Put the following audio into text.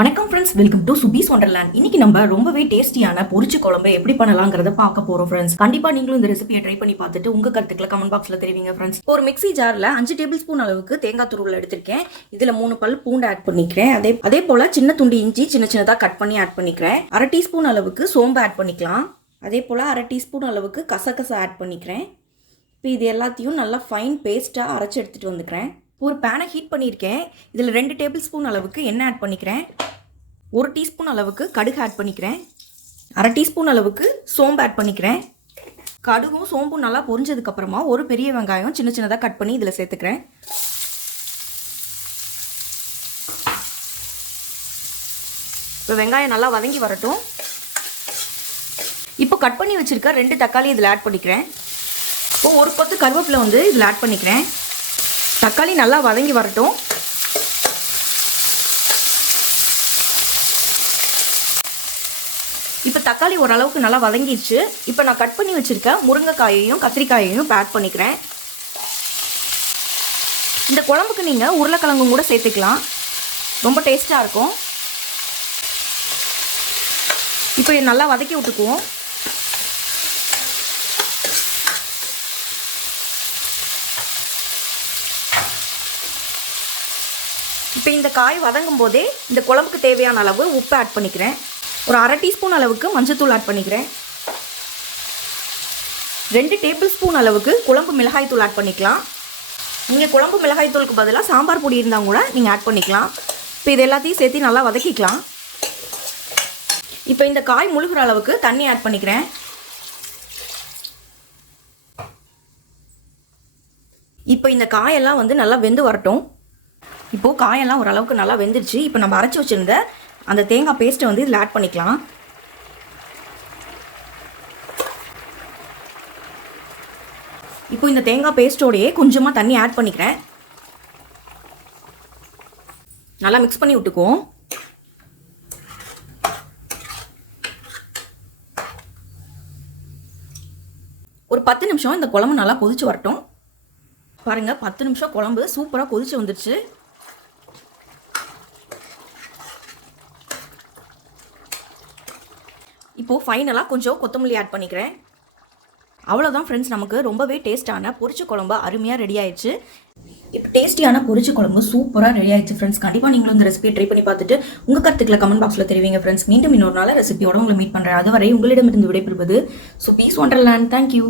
வணக்கம் friends welcome to Subi's wonderland இன்னைக்கு நம்ம ரொம்பவே டேஸ்டியான பொரிச்சு குழம்பு எப்படி பண்ணலாங்கிறத பார்க்க போறோம் ஃப்ரெண்ட்ஸ் கண்டிப்பா நீங்களும் இந்த ரெசிபியை ட்ரை பண்ணி பார்த்துட்டு உங்க கருத்துக்களை கமெண்ட் பாக்ஸ்ல தெரிவிங்க ஃப்ரெண்ட்ஸ் ஒரு மிக்ஸி ஜார்ல அஞ்சு டேபிள் ஸ்பூன் அளவுக்கு தேங்காய் துருவில் எடுத்திருக்கேன். இதுல மூணு பல் பூண்டு ஆட் பண்ணிக்கிறேன். அதே அதே போல சின்ன துண்டு இஞ்சி சின்ன சின்னதா கட் பண்ணி ஆட் பண்ணிக்கிறேன். அரை டீஸ்பூன் அளவுக்கு சோம்பு ஆட் பண்ணிக்கலாம். அதே போல அரை டீஸ்பூன் அளவுக்கு கசகசா ஆட் பண்ணிக்கிறேன். இப்போ இது எல்லாத்தையும் நல்லா ஃபைன் பேஸ்ட்டாக அரைச்சி எடுத்துகிட்டு வந்துக்கிறேன். ஒரு பேனை ஹீட் பண்ணியிருக்கேன். இதில் ரெண்டு டேபிள் ஸ்பூன் அளவுக்கு எண்ணெய் ஆட் பண்ணிக்கிறேன். ஒரு டீஸ்பூன் அளவுக்கு கடுகு ஆட் பண்ணிக்கிறேன். அரை டீஸ்பூன் அளவுக்கு சோம்பு ஆட் பண்ணிக்கிறேன். கடுகும் சோம்பும் நல்லா பொரிஞ்சதுக்கப்புறமா ஒரு பெரிய வெங்காயம் சின்ன சின்னதாக கட் பண்ணி இதில் சேர்த்துக்கிறேன். இப்போ வெங்காயம் நல்லா வதங்கி வரட்டும். இப்போ கட் பண்ணி வச்சுருக்க ரெண்டு தக்காளி இதில் ஆட் பண்ணிக்கிறேன். இப்போ ஒரு பத்து கருவேப்பிலை வந்து இதில் ஆட் பண்ணிக்கிறேன். தக்காளி நல்லா வதங்கி வரட்டும். இப்போ தக்காளி ஓரளவுக்கு நல்லா வதங்கிடுச்சு. இப்போ நான் கட் பண்ணி வச்சுருக்க முருங்கைக்காயையும் கத்திரிக்காயையும் இப்போ ஆட் பண்ணிக்கிறேன். இந்த குழம்புக்கு நீங்கள் உருளைக்கிழங்கும் கூட சேர்த்துக்கலாம். ரொம்ப டேஸ்ட்டாக இருக்கும். இப்போ இதை நல்லா வதக்கி விட்டுக்குவோம். இப்போ இந்த காய் வதங்கும் போதே இந்த குழம்புக்கு தேவையான அளவு உப்பு ஆட் பண்ணிக்கிறேன். ஒரு அரை டீஸ்பூன் அளவுக்கு மஞ்சத்தூள் ஆட் பண்ணிக்கிறேன். ரெண்டு டேபிள் ஸ்பூன் அளவுக்கு குழம்பு மிளகாய் தூள் ஆட் பண்ணிக்கலாம். நீங்கள் குழம்பு மிளகாய் தூளுக்கு பதிலாக சாம்பார் பொடி இருந்தால் கூட நீங்கள் ஆட் பண்ணிக்கலாம். இப்போ இது எல்லாத்தையும் சேர்த்து நல்லா வதக்கிக்கலாம். இப்போ இந்த காய் முழுகிற அளவுக்கு தண்ணி ஆட் பண்ணிக்கிறேன். இப்போ இந்த காயெல்லாம் வந்து நல்லா வெந்து வரட்டும். இப்போது காயெல்லாம் ஓரளவுக்கு நல்லா வெந்துருச்சு. இப்போ நம்ம அரைச்சி வச்சுருந்த அந்த தேங்காய் பேஸ்ட்டை வந்து இதில் ஆட் பண்ணிக்கலாம். இப்போ இந்த தேங்காய் பேஸ்ட்டோடையே கொஞ்சமாக தண்ணி ஆட் பண்ணிக்கிறேன். நல்லா மிக்ஸ் பண்ணி விட்டுக்குவோம். ஒரு பத்து நிமிஷம் இந்த குழம்பு நல்லா கொதிச்சு வரட்டும். பாருங்கள் பத்து நிமிஷம் குழம்பு சூப்பராக கொதிச்சு வந்துருச்சு. இப்போது ஃபைனலாக கொஞ்சம் கொத்தமல்லி ஆட் பண்ணிக்கிறேன். அவ்வளோதான் ஃப்ரெண்ட்ஸ் நமக்கு ரொம்பவே டேஸ்ட்டான பொரிச்சு குழம்பு அருமையாக ரெடி ஆயிடுச்சு. இப்போ டேஸ்டியான பொரிச்சு குழம்பு சூப்பராக ரெடி ஆயிடுச்சு ஃப்ரெண்ட்ஸ் கண்டிப்பாக நீங்களும் இந்த ரெசிபியை ட்ரை பண்ணி பார்த்துட்டு உங்கள் கருத்துக்களை கமெண்ட் பாக்ஸில் தெரிவிங்க ஃப்ரெண்ட்ஸ் மீண்டும் இன்னொரு நாள் ரெசிபியோட உங்களை மீட் பண்ணுறேன் அதுவரை உங்களிடமிருந்து விடைபெறுவது ஸோ பீஸ் ஒண்டர்லேண்ட் தேங்க்யூ